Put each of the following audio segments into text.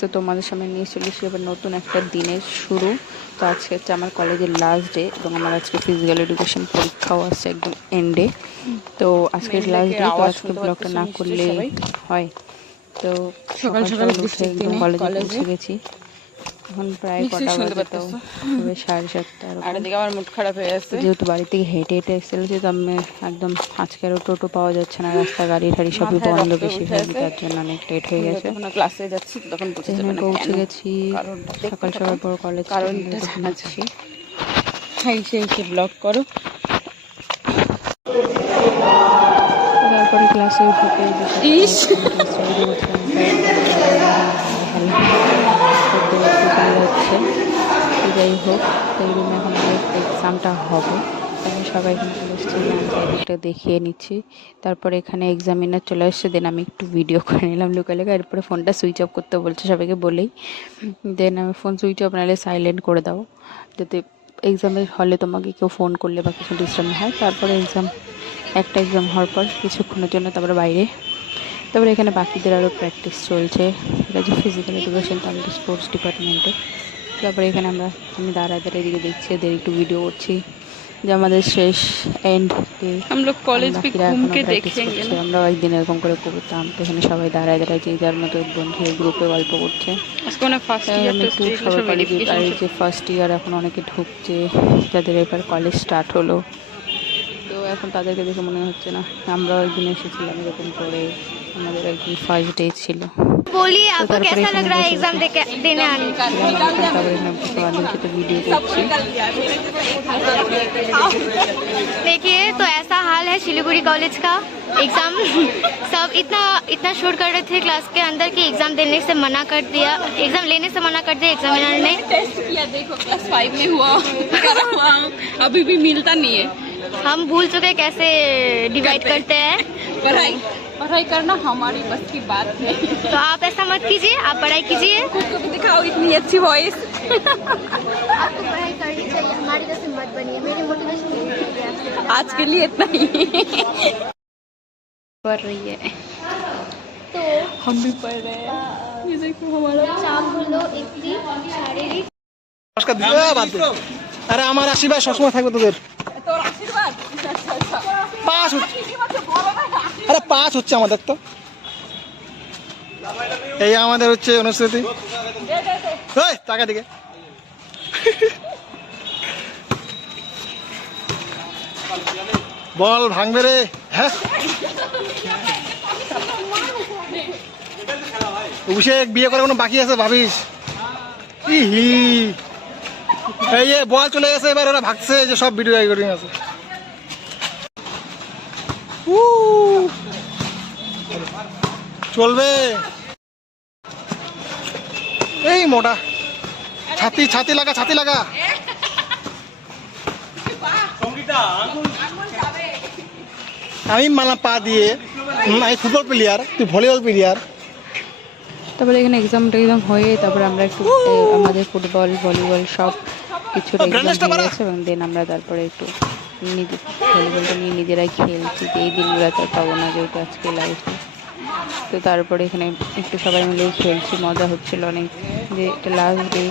তো তোমাদের সামনে নিয়ে চলে এসেছি এবার নতুন একটা দিনের শুরু। তো আজকে হচ্ছে আমার কলেজের লাস্ট ডে এবং আমার আজকে ফিজিক্যাল এডুকেশন পরীক্ষাও আছে একদম এন্ডে তো আজকের লাস্ট ডে তো আজকে ব্লগটা না করলে হয়। তো সকাল সকাল উঠে একদম কলেজে। পৌঁছে গেছি। এখন প্রায় কটা বাজে তো সাড়ে সাতটা আর এদিকে আমার মুড খারাপ হয়ে যাচ্ছে। যেহেতু বাড়ি থেকে হেঁটে হেঁটে এসেছি তো আমি একদম আজকে আরও টোটো পাওয়া যাচ্ছে না রাস্তা গাড়ি টাড়ি সবই বন্ধ উঠে তার জন্য অনেক লেট হয়ে গেছে। ক্লাসে যাচ্ছি তখন পৌঁছে গেছি সকাল সকাল পর কলেজ কারণটা যাচ্ছি হাই সেই সে ব্লগ করো। তারপরে ক্লাসে ঢুকে তো হোক রুমে এখন এক্সামটা হবে। আমি সবাই এখানে চলে এসেছি চারিদিকটা দেখিয়ে নিচ্ছি। তারপরে এখানে এক্সামিনার চলে এসছে দেন আমি একটু ভিডিও করে নিলাম লুকালে এরপরে ফোনটা সুইচ অফ করতে বলছে, সবাইকে বলেই। দেন আমি ফোন সুইচ অফ নাহলে সাইলেন্ট করে দাও। যাতে এক্সামের হলে তোমাকে কেউ ফোন করলে বা কিছু ডিস্টার্ব হয়। তারপরে এক্সাম একটা এক্সাম হওয়ার পর কিছুক্ষণের জন্য তারপরে বাইরে। তারপরে এখানে বাকিদের আরও প্র্যাকটিস চলছে। এটা যে ফিজিক্যাল এডুকেশন তো আমাদের স্পোর্টস ডিপার্টমেন্টে তারপরে এখানে আমরা আমি দাঁড়ায় দাঁড়িয়ে এদিকে দেখছি এদের একটু ভিডিও করছি। যে আমাদের শেষ এন্ড ডে আমরা কলেজ আমরা একদিন এরকম করে করতাম তো এখানে সবাই দাঁড়ায় দাঁড়ায় যে যার মতো বন্ধু গ্রুপে গল্প করছে। যে ফার্স্ট ইয়ার এখন অনেকে ঢুকছে যাদের এবার কলেজ স্টার্ট হলো। তো এখন তাদেরকে দেখে মনে হচ্ছে না আমরাও একদিন এসেছিলাম এরকম করে। আমাদের একদিন ফার্স্ট ডে ছিল बोलिए आपको তারপরে कैसा এখানে लग रहा है বসে एग्जाम देके देने आने ছিলাম তারপরে এখানে বসে বান্ধবীর সাথে ভিডিও করছি देखिए तो ऐसा हाल है सिलीगुड़ी कॉलेज का एग्जाम सब इतना इतना शोर कर रहे थे क्लास के अंदर कि एग्जाम देने से मना कर दिया एग्जाम लेने से मना कर दिया एग्जामिनर ने टेस्ट किया देखो क्लास फाइव में हुआ करा हुआ हूँ। अभी भी मिलता नहीं है हम भूल चुके कैसे डिवाइड करते हैं पढ़ाई पढ़ाई करना हमारी बस की बात है तो आप ऐसा मत कीजिए आप पढ़ाई कीजिए खुद को भी दिखाओ इतनी अच्छी वॉइस आपको पढ़ाई करनी चाहिए हमारी जैसे मत बनिए मेरी मोटिवेशन आज के लिए इतना ही पढ़ रही है तो हम भी पढ़ रहे हैं ये देखो हमारा शाम হলো একটি শারীরিক নমস্কার দিতে বাদ দে আরে আমার আশীর্বাদ সবসময় থাকবে তোদের তোর আশীর্বাদ পাস হচ্ছে আরে পাস হচ্ছে আমাদের তো। এই আমাদের হচ্ছে অনুশ্রুতি ওই টাকা দিকে। বল, ভাঙবে রে। হ্যাঁ। বিয়ে করে কোনো বাকি আছে ভাবিস? এই বল চলে গেছে, এবার ওরা ভাগছে যে সব ভিডিও আছে! চলবে। এই মোটা। ছাতি ছাতি লাগা ছাতি লাগা। আমি মালা পা দিয়ে আমি ফুটবল প্লেয়ার তুই ভলিবল প্লেয়ার তারপরে এখানে এক্সাম টেক্সাম হয়ে তারপরে আমরা একটু আমাদের ফুটবল ভলিবল সব কিছু এক্সাম হয়ে গেছে এবং দেন আমরা তারপরে একটু নিজে ভলিবলটা নিয়ে নিজেরাই খেলছি যে এই দিনগুলো তো পাবো না যেহেতু আজকে লাইফে তো তারপরে এখানে একটু সবাই মিলে খেলছি মজা হচ্ছিল অনেক যে এটা লাস্ট ডে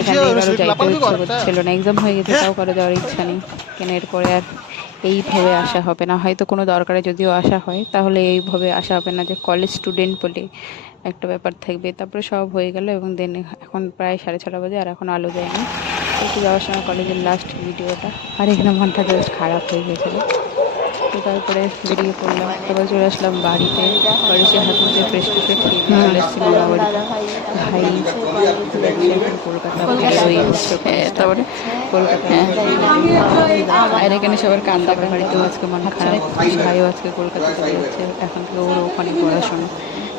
এখানে এবারও যাইতে ইচ্ছে করছিল না এক্সাম হয়ে গেছে তাও করে যাওয়ার ইচ্ছা নেই। কেন এরপরে আর এইভাবে আসা হবে না হয়তো কোনো দরকারে যদিও আসা হয় তাহলে এইভাবে আসা হবে না যে কলেজ স্টুডেন্ট বলে একটা ব্যাপার থাকবে। তারপরে সব হয়ে গেল এবং দেন এখন প্রায় সাড়ে ছটা বাজে আর এখন আলো যায়নি। একটু যাওয়ার সময় কলেজের লাস্ট ভিডিওটা। আর এখানে মনটা জাস্ট খারাপ হয়ে গেছিল। তো তারপরে বেরিয়ে পড়লাম। তারপর চলে আসলাম বাড়িতে। বাড়ি এসে হাত মুখে ফ্রেশ ট্রেশে খেয়ে চলে এসেছি মামা বাড়িতে ভাই কলকাতা তারপরে কলকাতা। আর এখানে সবার কান্দা বাড়িতেও আজকে মন খারাপ। ভাইও আজকে কলকাতা চলে যাচ্ছে। এখন থেকে ওর ওখানে পড়াশোনা।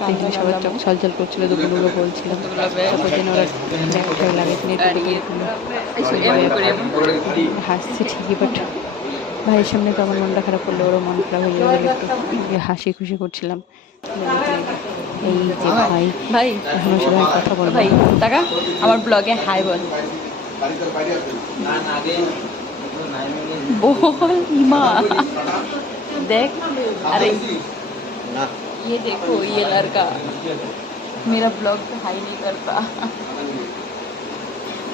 দেখলে সবার চোখ ছলছল করছিল তো বলুগুলো বলছিলাম তারপর যেন ওরা ব্যাগটা লাগে হাসছি ঠিকই বাট ভাইয়ের সামনে তো আমার মনটা খারাপ করল ওরও মন খারাপ হয়ে যাবে একটু হাসি খুশি করছিলাম। এই যে ভাই ভাই এখনও সবাই কথা বল ভাই টাকা আমার ব্লগে হাই বল। বল ইমা দেখ আরে। না। ये देखो, ये लड़का। मेरा ब्लॉग तो हाई नहीं करता।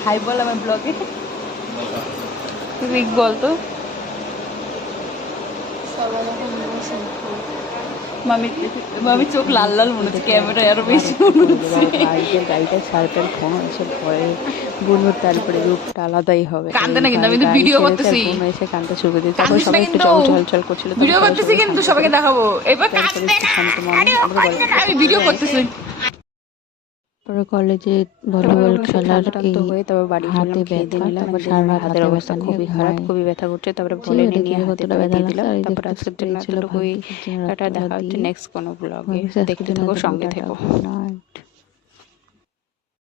हाई बोला मैं ब्लॉग वीक बोल तो। মামি মামি চোখ লাল লাল মনে হচ্ছে ক্যামেরা আরও বেশি মনে হচ্ছে। গাড়িটা গাড়িটা ফোন এসে পরে বলব তারপরে রূপটা আলাদাই হবে কান্দে না কিন্তু, আমি তো ভিডিও করতেছি। এসে কান্দতে শুরু করে দিয়েছে তারপর সবাই একটু। চল চল চল করছিল ভিডিও করতেছি কিন্তু সবাইকে দেখাবো। এবার তারপরে না। আমি ভিডিও করতেছি। পরে কলেজে ভলিবল খেলার এই হয়ে তারপর বাড়ি হাতে ব্যথা, নিলাম তারপর সারা হাতের অবস্থা খুবই খারাপ খুবই ব্যথা করছে তারপরে ভলে নিয়ে হাতে ব্যথা দিলাম তারপর আজকের জন্য এতটুকুই রাত্রে দেখা হচ্ছে। নেক্সট কোনো ব্লগে দেখতে তুমি থাকো সঙ্গে থেকো.